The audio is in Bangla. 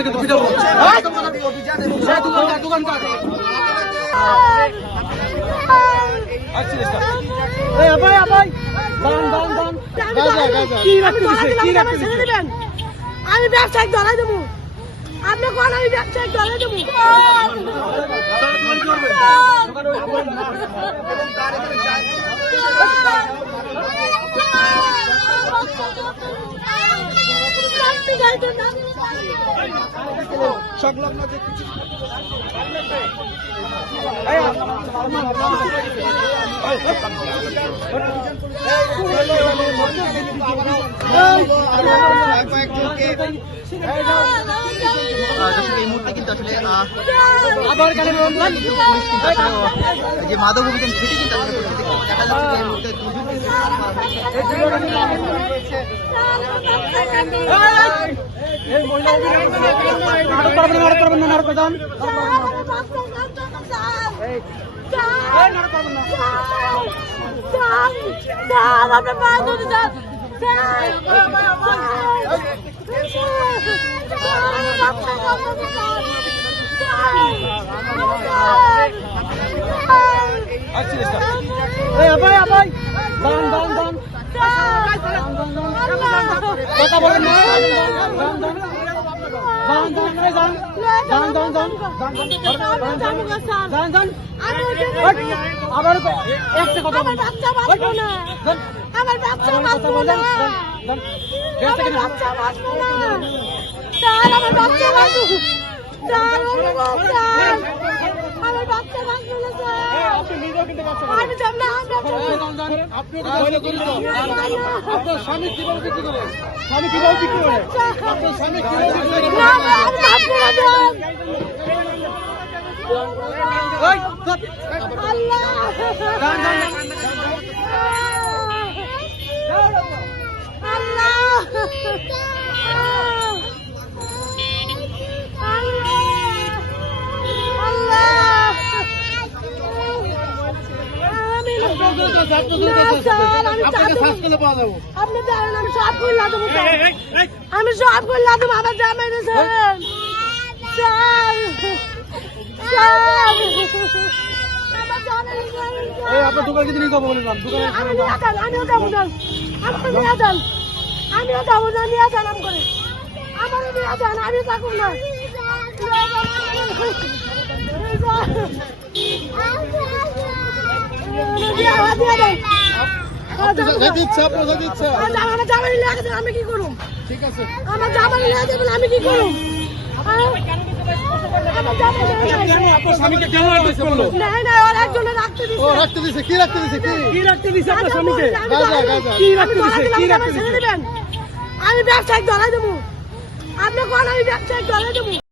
সামনে কিন্তু ভিডিও করছে দোকানদার আমি ব্যবসায়িক ধরাই দেবো আপনি কোন আমি ব্যবসায়িক ধরাই দেবো সংলগ্ন এই মুহূর্তে কিন্তু আসলে যে মাদক অভিযান সেটি কিন্তু দেখা যাচ্ছে এই মুহূর্তে আবার একটা কথা আমার বাচ্চা বাঁচবো না আমার বাচ্চা বাঁচবো না আমার বাচ্চা বাঁচবো না স্যার আমার বাচ্চা বাঁচবো স্যার আমার বাচ্চা বাঁচবো না স্যার আমি যাব না আপনার স্বামী কিভাবে বিক্রি করে স্বামী কিভাবে বিক্রি করে আপনার স্বামী কিভাবে বিক্রি করে আমি সব করলাম আমার জামাই আপনার দোকান কিন্তু নিয়ে যাবো বললাম আমিও যাবো না নিয়ে যান আমিও যাবো না নিয়ে যান আম করে আমার নিয়ে যান আমি থাকুন না আমার জামাই নিয়ে গেছেন আমি কি করুম ঠিক আছে আমার জামাই নিয়ে যাবেন আমি কি করুম আপনার স্বামীকে কেন অ্যারেস্ট করলো রাখতে দিছে কি রাখতে দিছে আপনার স্বামীকে কি রাখতে দিছে আমি ব্যবসায়িক ধরাই দেবো আপনি কোন আমি ব্যবসায়িক ধরাই দেবো